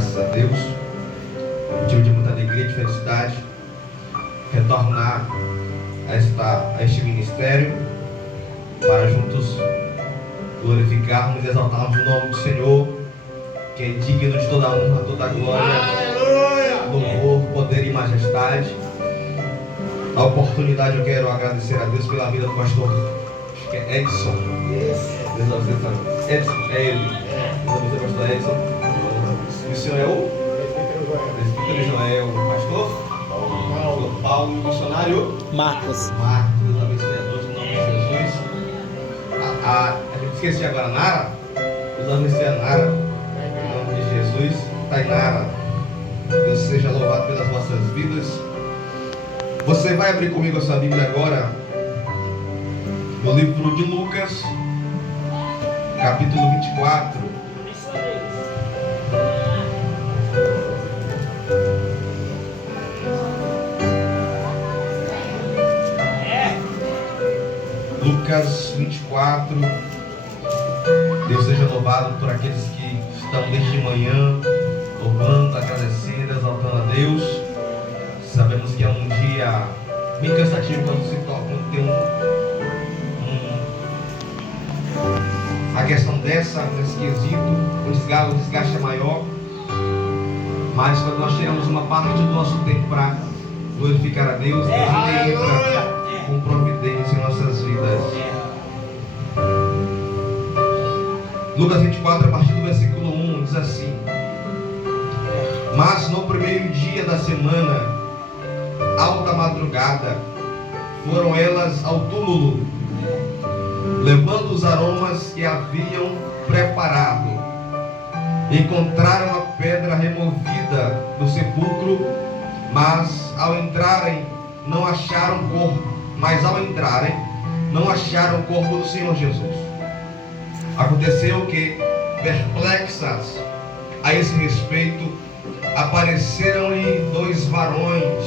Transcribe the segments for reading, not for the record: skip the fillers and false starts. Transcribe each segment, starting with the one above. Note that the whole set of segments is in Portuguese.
graças a Deus. É motivo de muita alegria e de felicidade retornar a este ministério para juntos glorificarmos e exaltarmos o nome do Senhor, que é digno de toda a honra, toda a glória, louvor, poder e majestade. A oportunidade eu quero agradecer a Deus pela vida do pastor, acho que é Edson. Edson, é ele. Deus pastor Edson. E o senhor é o? Presbítero Joel, pastor? Paulo, missionário? Marcos. Deus abençoe a todos em nome de Jesus. A gente esqueci agora, Nara? Deus abençoe a Nara, em nome de Jesus. Tainara, Deus seja louvado pelas vossas vidas. Você vai abrir comigo a sua Bíblia agora no livro de Lucas, capítulo 24. Lucas 24. Deus seja louvado por aqueles que estão desde manhã louvando, agradecendo, exaltando a Deus. Sabemos que é um dia bem cansativo quando tem a questão desse quesito, o desgaste é maior. Mas quando nós tiramos uma parte do nosso tempo para glorificar a Deus, Deus entra com providência em nossas vidas. Lucas 24, a partir do versículo 1, diz assim: Mas no primeiro dia da semana, alta madrugada, foram elas ao túmulo, levando os aromas que haviam preparado. Encontraram a pedra removida do sepulcro, mas ao entrarem não acharam o corpo. o corpo do Senhor Jesus. Aconteceu que, perplexas a esse respeito, apareceram-lhe dois varões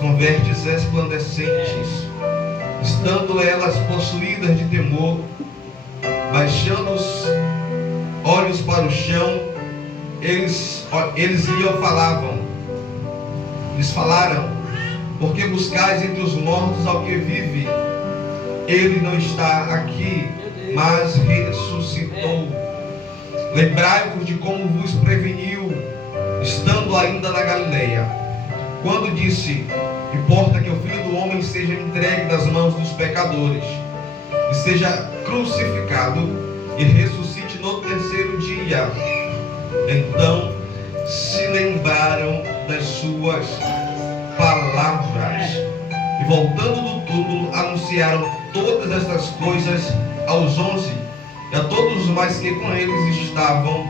com vestes resplandecentes. Estando elas possuídas de temor, baixando os olhos para o chão, eles lhes falaram: por que buscais entre os mortos ao que vive? Ele não está aqui, mas ressuscitou. Lembrai-vos de como vos preveniu, estando ainda na Galileia, quando disse: importa que o Filho do Homem seja entregue das mãos dos pecadores, e seja crucificado, e ressuscite no terceiro dia. Então se lembraram das suas palavras, e voltando do túmulo, anunciaram todas estas coisas aos 11 e a todos os mais que com eles estavam.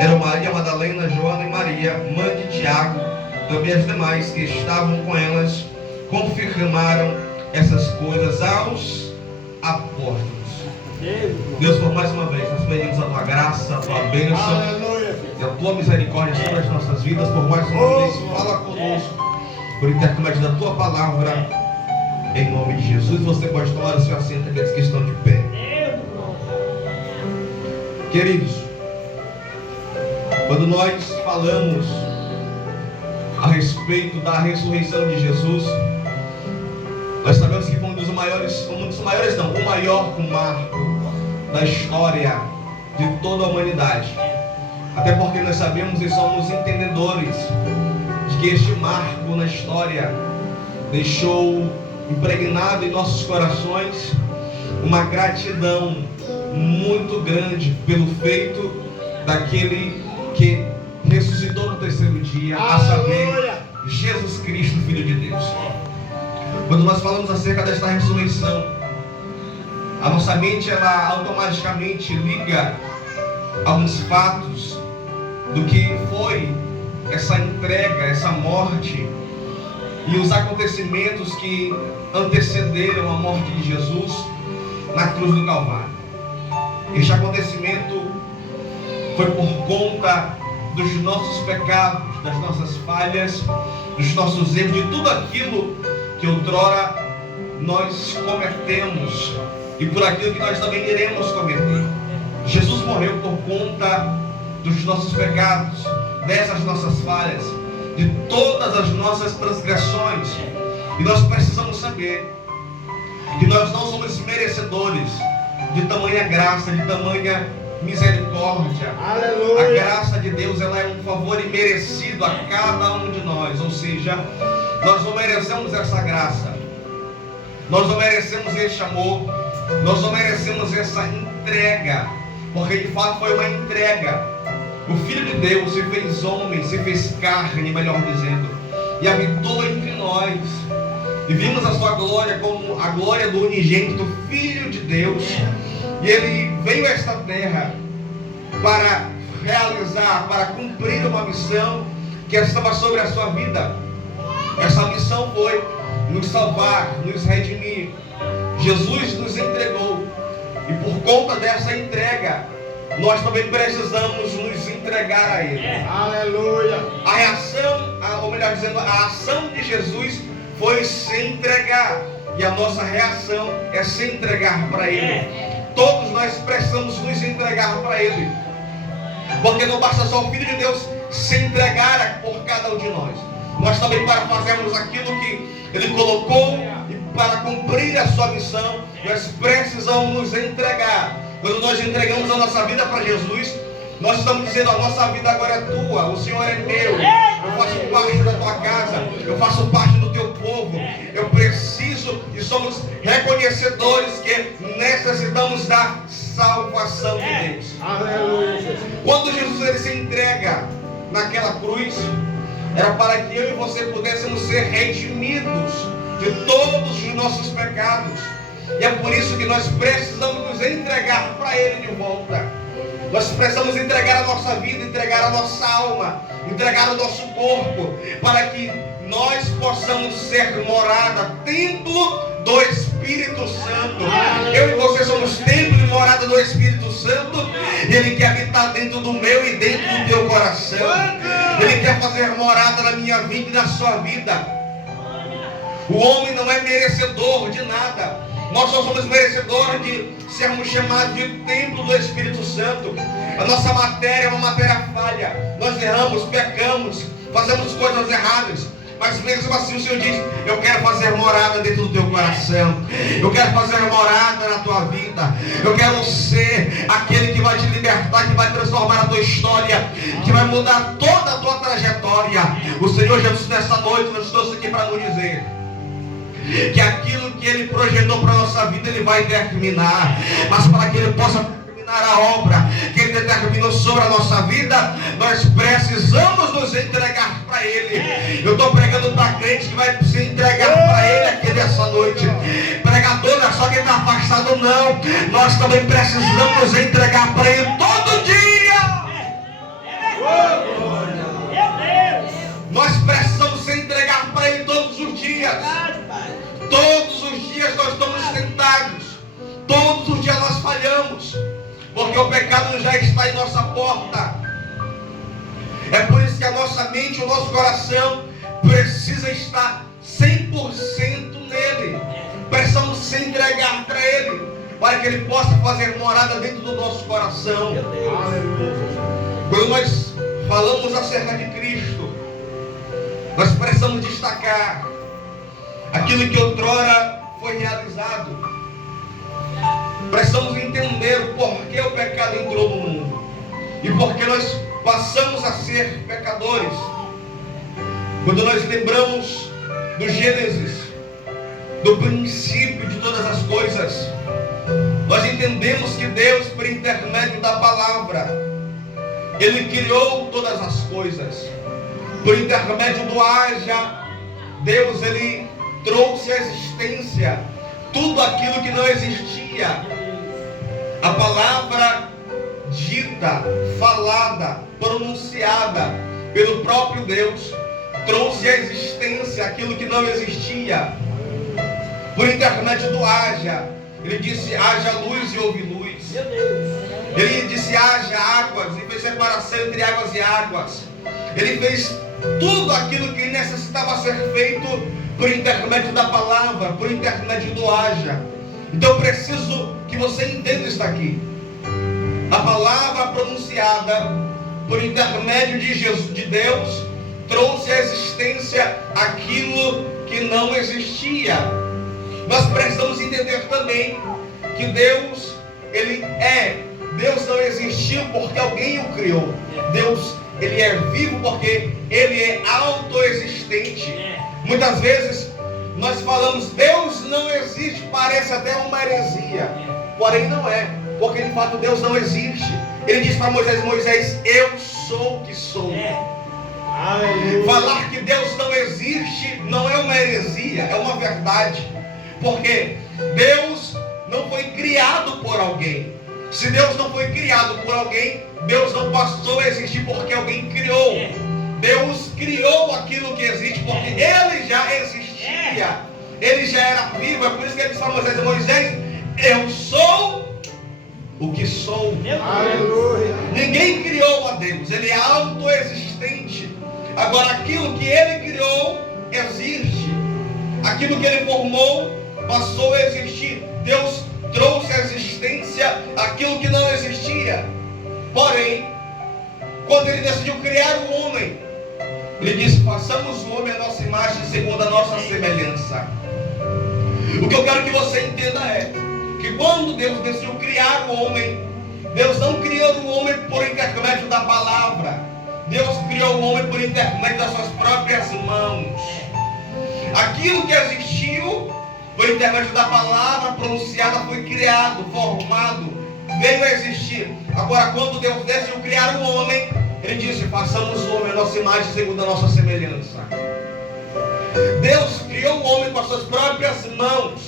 Eram Maria Madalena, Joana e Maria, mãe de Tiago. Também as demais que estavam com elas confirmaram essas coisas aos apóstolos. Deus, por mais uma vez, nós pedimos a tua graça, a tua bênção e a tua misericórdia sobre as nossas vidas. Por mais uma vez, fala conosco por intermédio da tua palavra, em nome de Jesus. Você pode tomar o seu assento, aqueles que estão de pé. Queridos, quando nós falamos a respeito da ressurreição de Jesus, nós sabemos que foi o maior marco da história de toda a humanidade. Até porque nós sabemos e somos entendedores de que este marco na história deixou impregnado em nossos corações uma gratidão muito grande pelo feito daquele que ressuscitou no terceiro dia, a saber, Jesus Cristo, Filho de Deus. Quando nós falamos acerca desta ressurreição, a nossa mente ela automaticamente liga alguns fatos do que foi essa entrega, essa morte e os acontecimentos que antecederam a morte de Jesus na cruz do Calvário. Este acontecimento foi por conta dos nossos pecados, das nossas falhas, dos nossos erros, de tudo aquilo que outrora nós cometemos e por aquilo que nós também iremos cometer. Jesus morreu por conta dos nossos pecados, dessas nossas falhas, de todas as nossas transgressões. E nós precisamos saber que nós não somos merecedores de tamanha graça, de tamanha misericórdia. Aleluia. A graça de Deus, ela é um favor imerecido a cada um de nós. Ou seja, nós não merecemos essa graça, nós não merecemos esse amor, nós não merecemos essa entrega, porque de fato foi uma entrega. O Filho de Deus se fez homem, se fez carne, melhor dizendo, e habitou entre nós. E vimos a sua glória como a glória do unigênito Filho de Deus. E ele veio a esta terra para realizar, para cumprir uma missão que estava sobre a sua vida. Essa missão foi nos salvar, nos redimir. Jesus nos entregou. E por conta dessa entrega, nós também precisamos nos entregar a Ele. Aleluia! A reação, ou melhor dizendo, a ação de Jesus foi se entregar. E a nossa reação é se entregar para Ele. Todos nós precisamos nos entregar para Ele. Porque não basta só o Filho de Deus se entregar por cada um de nós. Nós também, para fazermos aquilo que Ele colocou e para cumprir a sua missão, nós precisamos nos entregar. Quando nós entregamos a nossa vida para Jesus, nós estamos dizendo: a nossa vida agora é tua, o Senhor é meu, eu faço parte da tua casa, eu faço parte do teu povo, eu preciso e somos reconhecedores que necessitamos da salvação de Deus. Aleluia. Quando Jesus ele se entrega naquela cruz, era para que eu e você pudéssemos ser redimidos de todos os nossos pecados. E é por isso que nós precisamos nos entregar para Ele de volta. Nós precisamos entregar a nossa vida, entregar a nossa alma, entregar o nosso corpo, para que nós possamos ser morada, templo do Espírito Santo. Eu e você somos templo e morada do Espírito Santo. Ele quer habitar dentro do meu e dentro do teu coração. Ele quer fazer morada na minha vida e na sua vida. O homem não é merecedor de nada. Nós só somos merecedores de sermos chamados de templo do Espírito Santo. A nossa matéria é uma matéria falha. Nós erramos, pecamos, fazemos coisas erradas. Mas mesmo assim o Senhor diz: eu quero fazer morada dentro do teu coração. Eu quero fazer morada na tua vida. Eu quero ser aquele que vai te libertar, que vai transformar a tua história, que vai mudar toda a tua trajetória. O Senhor Jesus nessa noite nos trouxe aqui para nos dizer que aquilo que Ele projetou para a nossa vida, Ele vai terminar. Mas para que Ele possa terminar a obra que Ele determinou sobre a nossa vida, nós precisamos nos entregar para Ele. Eu estou pregando para crente que vai se entregar para Ele aqui nessa noite. Pregador não é só quem está afastado, não. Nós também precisamos nos entregar para Ele todo dia. Nós precisamos se entregar para Ele todos os dias. Todos os dias nós estamos tentados. Todos os dias nós falhamos. Porque o pecado já está em nossa porta. É por isso que a nossa mente, o nosso coração precisa estar 100% nele. Precisamos se entregar para Ele, para que Ele possa fazer morada dentro do nosso coração. Quando nós falamos acerca de Cristo, nós precisamos destacar aquilo que outrora foi realizado. Precisamos entender o porquê o pecado entrou no mundo e porquê nós passamos a ser pecadores. Quando nós lembramos do Gênesis, do princípio de todas as coisas, nós entendemos que Deus, por intermédio da palavra, Ele criou todas as coisas. Por intermédio do haja, Deus, Ele trouxe à existência tudo aquilo que não existia. A palavra dita, falada, pronunciada pelo próprio Deus trouxe à existência aquilo que não existia. Por intermédio do haja, Ele disse: haja luz e houve luz. Ele disse: haja águas, e fez separação entre águas e águas. Ele fez tudo aquilo que necessitava ser feito por intermédio da palavra, por intermédio do haja. Então eu preciso que você entenda isso aqui. A palavra pronunciada por intermédio de Jesus, de Deus, trouxe à existência aquilo que não existia. Nós precisamos entender também que Deus, Ele é. Deus não existiu porque alguém o criou. Deus, Ele é vivo porque Ele é autoexistente. Muitas vezes nós falamos, Deus não existe, parece até uma heresia. Porém não é, porque de fato Deus não existe. Ele diz para Moisés, Moisés, eu sou o que sou. Falar que Deus não existe não é uma heresia, é uma verdade. Porque Deus não foi criado por alguém. Se Deus não foi criado por alguém, Deus não passou a existir porque alguém criou. Deus criou aquilo que existe porque Ele já existia. Ele já era vivo. É por isso que Ele disse para Moisés, Moisés, eu sou o que sou. Aleluia. Ninguém criou a Deus. Ele é autoexistente. Agora, aquilo que Ele criou, existe. Aquilo que Ele formou, passou a existir. Deus trouxe à existência aquilo que não existia. Porém, quando Ele decidiu criar o homem, Ele disse, façamos o homem a nossa imagem segundo a nossa semelhança. O que eu quero que você entenda é que quando Deus decidiu criar o homem, Deus não criou o homem por intermédio da palavra. Deus criou o homem por intermédio das suas próprias mãos. Aquilo que existiu, por intermédio da palavra pronunciada, foi criado, formado, veio a existir. Agora, quando Deus decidiu criar o homem, Ele disse, façamos o homem a nossa imagem segundo a nossa semelhança. Deus criou o homem com as suas próprias mãos.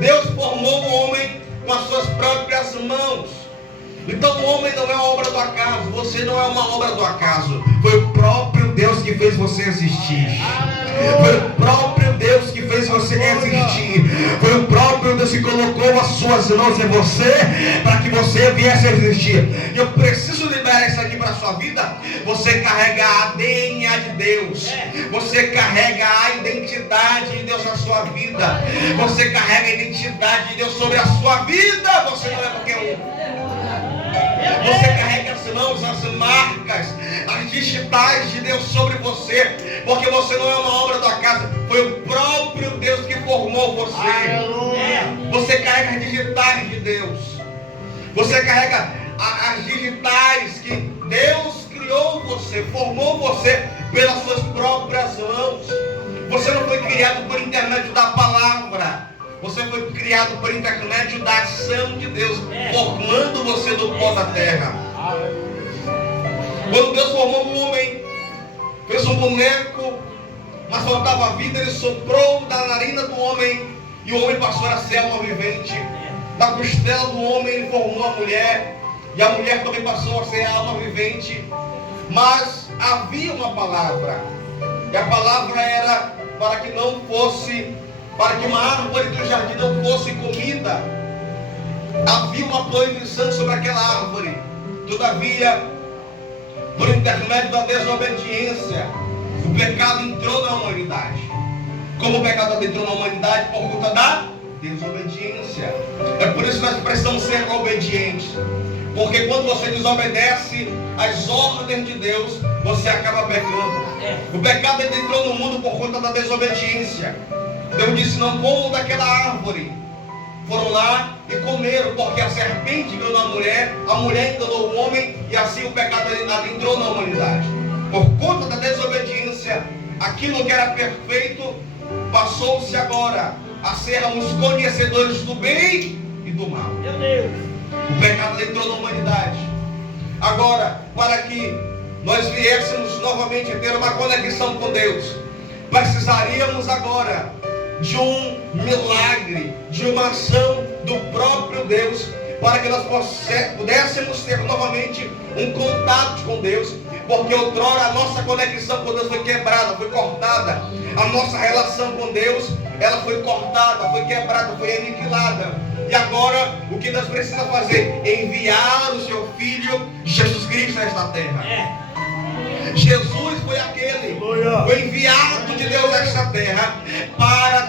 Deus formou o homem com as suas próprias mãos. Então o homem não é uma obra do acaso. Você não é uma obra do acaso. Foi o próprio Deus que fez você existir. Foi o próprio Deus que fez você existir. Foi o próprio Deus que colocou as suas mãos em você para que você viesse a existir. E eu preciso liberar isso aqui para a sua vida. Você carrega a DNA de Deus. Você carrega a identidade de Deus na sua vida. Você carrega a identidade de Deus sobre a sua vida. Você não é qualquer um. Você carrega as mãos, as marcas, as digitais de Deus sobre você, porque você não é uma obra do acaso, foi o próprio Deus que formou você. Você carrega as digitais de Deus. Você carrega as digitais que Deus criou você, formou você pelas suas próprias mãos. Você não foi criado por intermédio da palavra. Você foi criado por intermédio da ação de Deus, formando você do pó da terra. Quando Deus formou um homem, fez um boneco, mas faltava vida, Ele soprou da narina do homem, e o homem passou a ser alma vivente. Da costela do homem Ele formou a mulher, e a mulher também passou a ser alma vivente. Mas havia uma palavra, e a palavra era para que não fosse, para que uma árvore do jardim não fosse comida. Havia uma proibição sobre aquela árvore. Todavia, por intermédio da desobediência, o pecado entrou na humanidade. Como o pecado entrou na humanidade? Por conta da desobediência. É por isso que nós precisamos ser obedientes. Porque quando você desobedece às ordens de Deus, você acaba pecando. O pecado entrou no mundo por conta da desobediência. Deus disse, não comam daquela árvore. Foram lá e comeram, porque a serpente enganou a mulher enganou o homem, e assim o pecado entrou na humanidade. Por conta da desobediência, aquilo que era perfeito, passou-se agora a sermos conhecedores do bem e do mal. Meu Deus! O pecado entrou na humanidade. Agora, para que nós viéssemos novamente ter uma conexão com Deus, precisaríamos agora de um milagre, de uma ação do próprio Deus, para que nós pudéssemos ter novamente um contato com Deus, porque outrora a nossa conexão com Deus foi quebrada, foi cortada. A nossa relação com Deus, ela foi cortada, foi quebrada, foi aniquilada. E agora, o que nós precisamos fazer? Enviar o seu Filho, Jesus Cristo, a esta terra. Jesus foi aquele, o enviado de Deus a esta terra, para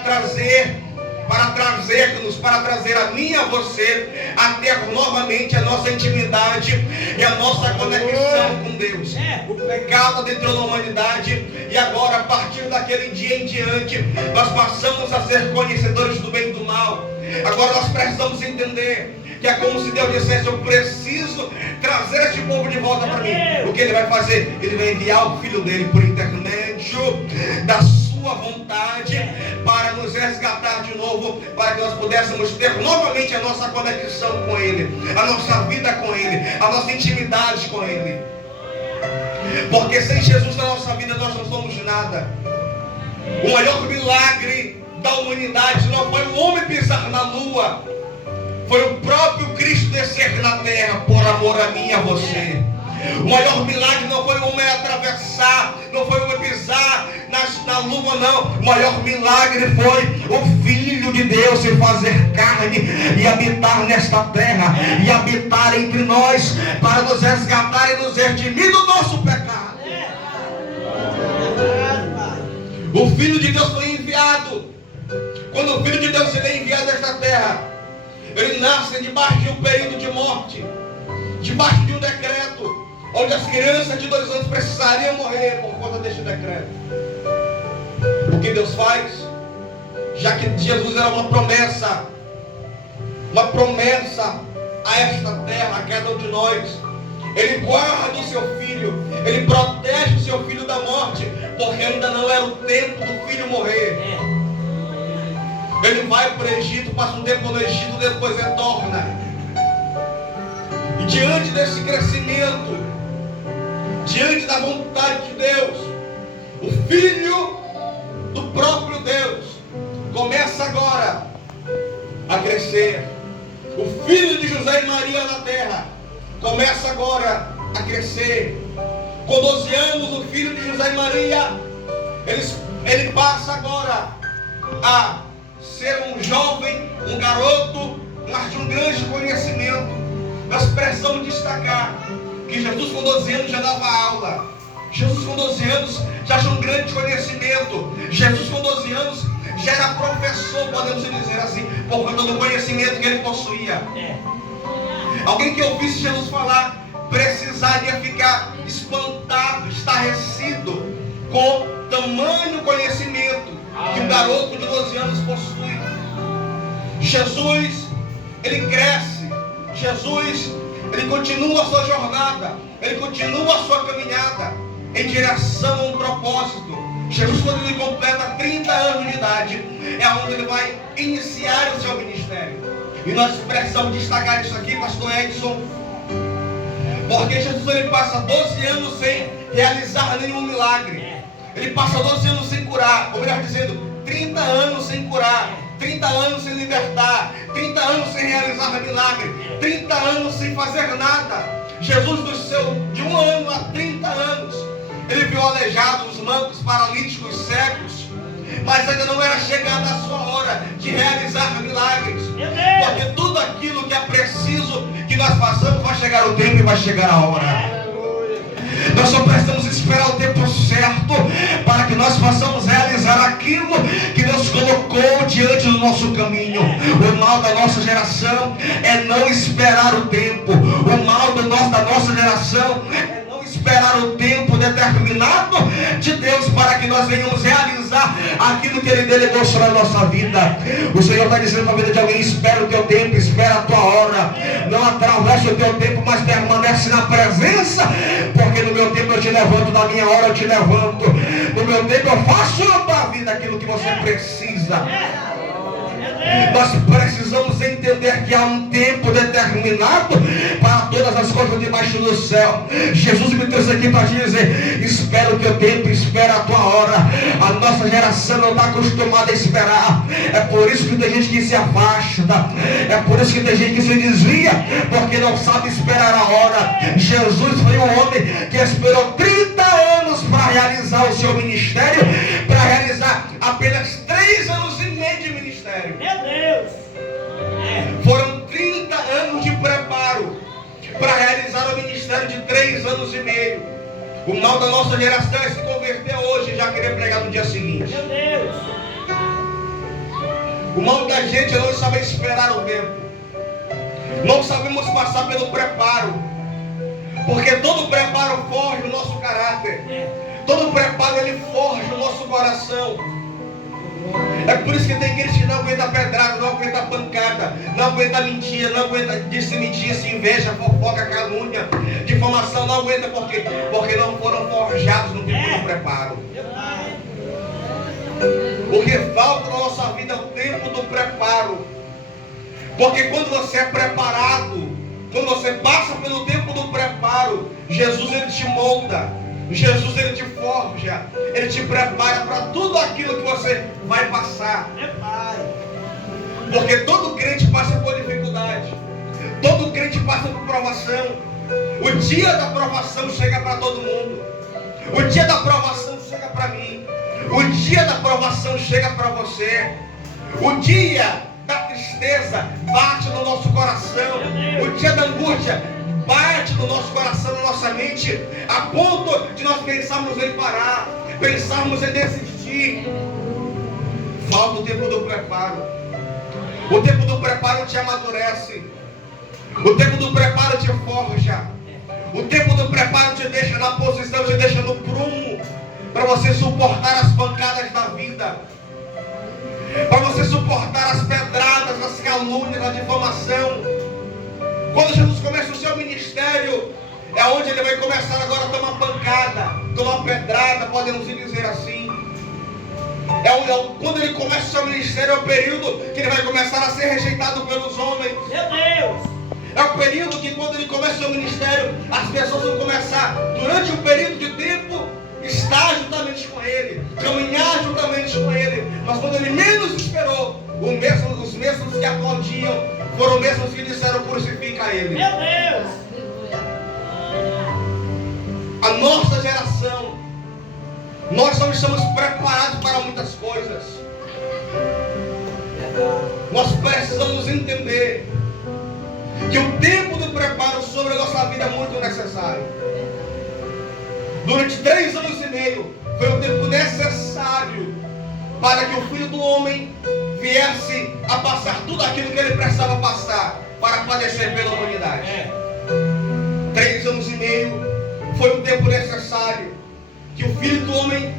para trazer-nos, para trazer a mim e a você, a ter novamente a nossa intimidade e a nossa conexão com Deus. O pecado adentrou na humanidade e agora, a partir daquele dia em diante, nós passamos a ser conhecedores do bem e do mal. Agora nós precisamos entender que é como se Deus dissesse: eu preciso trazer este povo de volta para mim. O que Ele vai fazer? Ele vai enviar o Filho dele por intermédio da sua vontade para nos resgatar de novo, para que nós pudéssemos ter novamente a nossa conexão com Ele, a nossa vida com Ele, a nossa intimidade com Ele. Porque sem Jesus na nossa vida nós não somos nada. O maior milagre da humanidade não foi o homem pisar na lua, foi o próprio Cristo descer na terra por amor a mim e a você. O maior milagre não foi o homem atravessar, não foi o homem pisar na lua, não. O maior milagre foi o Filho de Deus se fazer carne e habitar nesta terra, e habitar entre nós, para nos resgatar e nos redimir do nosso pecado. O Filho de Deus foi enviado. Quando o Filho de Deus é enviado a esta terra, ele nasce debaixo de um período de morte, debaixo de um decreto, onde as crianças de 2 anos precisariam morrer por conta deste decreto. O que Deus faz? Já que Jesus era uma promessa a esta terra, a cada um de nós, Ele guarda o seu filho, Ele protege o seu filho da morte, porque ainda não era o tempo do filho morrer. Ele vai para o Egito, passa um tempo no Egito, depois retorna. E diante desse crescimento, diante da vontade de Deus, o Filho do próprio Deus começa agora a crescer. O filho de José e Maria na terra começa agora a crescer. Com 12 anos, o filho de José e Maria, ele passa agora a ser um jovem, um garoto, mas de um grande conhecimento. Nós precisamos destacar que Jesus com 12 anos já dava aula. Jesus com 12 anos já tinha um grande conhecimento. Jesus com 12 anos já era professor, podemos dizer assim, por conta do conhecimento que ele possuía. Alguém que ouvisse Jesus falar precisaria ficar espantado, estarrecido com tamanho conhecimento que um garoto de 12 anos possui. Jesus, ele cresce. Jesus, ele continua a sua jornada, ele continua a sua caminhada em direção a um propósito. Jesus, quando ele completa 30 anos de idade, é onde ele vai iniciar o seu ministério. E nós precisamos destacar isso aqui, pastor Edson, porque Jesus, ele passa 12 anos sem realizar nenhum milagre. Ele passa 12 anos sem curar, ou melhor dizendo, 30 anos sem curar, 30 anos sem libertar, 30 anos sem realizar milagre, 30 anos sem fazer nada. Jesus, de 1 ano a 30 anos, ele viu aleijados, mancos, paralíticos, cegos, mas ainda não era chegada a sua hora de realizar milagres. Porque tudo aquilo que é preciso que nós façamos, vai chegar o tempo e vai chegar a hora. Nós só precisamos esperar o tempo certo para que nós possamos realizar aquilo que Deus colocou diante do nosso caminho. O mal da nossa geração é não esperar o tempo. O mal da nossa geração é não esperar o tempo determinado de Deus para que nós venhamos realizar aquilo que Ele delegou sobre a nossa vida. O Senhor está dizendo na vida de alguém: espera o teu tempo, espera a tua hora. Não atravessa o teu tempo, mas permanece na presença, porque no meu tempo eu te levanto, na minha hora eu te levanto. No meu tempo eu faço na tua vida aquilo que você precisa. Nós precisamos entender que há um tempo determinado para todas as coisas debaixo do céu. Jesus me trouxe aqui para te dizer: espera o teu tempo, espera a tua hora. A nossa geração não está acostumada a esperar. É por isso que tem gente que se afasta, é por isso que tem gente que se desvia, porque não sabe esperar a hora. Jesus foi um homem que esperou 30 anos para realizar o seu ministério, para realizar apenas 3 anos e meio de ministério. Meu Deus! Foram 30 anos de preparo para realizar o ministério de 3 anos e meio. O mal da nossa geração é se converter hoje e já querer pregar no dia seguinte. Meu Deus! O mal da gente é não saber esperar o tempo. Não sabemos passar pelo preparo. Porque todo preparo forja o nosso caráter. Todo preparo ele forja o nosso coração. É por isso que tem crente que não aguenta pedrada, não aguenta pancada, não aguenta mentira, não aguenta disse inveja, fofoca, calúnia, difamação, não aguenta porque não foram forjados no tempo do preparo. Porque falta na nossa vida o tempo do preparo. Porque quando você é preparado, quando você passa pelo tempo do preparo, Jesus ele te molda. Jesus ele te forja, ele te prepara para tudo aquilo que você vai passar. Porque todo crente passa por dificuldade, todo crente passa por provação. O dia da provação chega para todo mundo. O dia da provação chega para mim. O dia da provação chega para você. O dia da tristeza bate no nosso coração. O dia da angústia bate no nosso coração, na nossa mente, a ponto de nós pensarmos em parar, pensarmos em desistir. Falta o tempo do preparo. O tempo do preparo te amadurece. O tempo do preparo te forja. O tempo do preparo te deixa na posição, te deixa no prumo, para você suportar as pancadas da vida, para você suportar as pedradas, as calúnias, a difamação. Quando Jesus começa o seu ministério, é onde ele vai começar agora a tomar pancada, tomar pedrada, podemos dizer assim. Quando ele começa o seu ministério, é o período que ele vai começar a ser rejeitado pelos homens. Meu Deus! É o período que quando ele começa o seu ministério, as pessoas vão começar, durante um período de tempo, estar juntamente com ele, caminhar juntamente com ele. Mas quando ele menos esperou, os mesmos que aplaudiam foram os mesmos que disseram: crucifica ele. Meu Deus! A nossa geração, nós não estamos preparados para muitas coisas. Nós precisamos entender que o tempo de preparo sobre a nossa vida é muito necessário. Durante 3 anos e meio foi o tempo necessário para que o Filho do Homem viesse a passar tudo aquilo que ele precisava passar para padecer pela humanidade. 3 anos e meio foi o tempo necessário que o Filho do Homem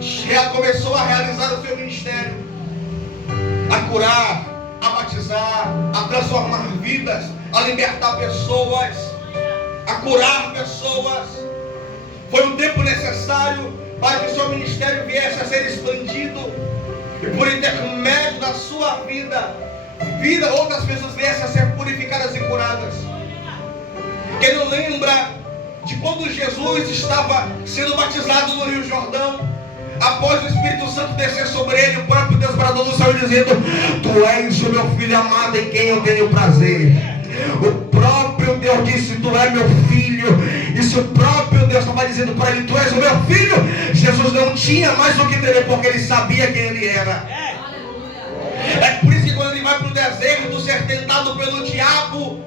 já começou a realizar o seu ministério, a curar, a batizar, a transformar vidas, a libertar pessoas, a curar pessoas. Foi um tempo necessário para que o seu ministério viesse a ser expandido e por intermédio da sua vida, outras pessoas viessem a ser purificadas e curadas. Quem não lembra de quando Jesus estava sendo batizado no Rio Jordão, após o Espírito Santo descer sobre ele, o próprio Deus bradou do céu dizendo: tu és o meu filho amado em quem eu tenho prazer. O próprio Deus disse: tu és meu filho. E se o próprio Deus estava dizendo para ele: tu és o meu filho, Jesus não tinha mais o que temer, porque ele sabia quem ele era. É por isso que quando ele vai para o deserto ser tentado pelo diabo,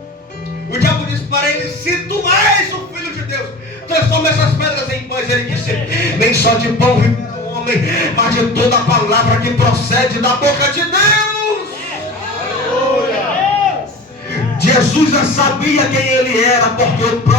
o diabo disse para ele: se tu és o filho de Deus, transforma essas pedras em pães. Ele disse: nem só de pão viverá o homem, mas de toda a palavra que procede da boca de Deus. Jesus já sabia quem ele era, porque o próprio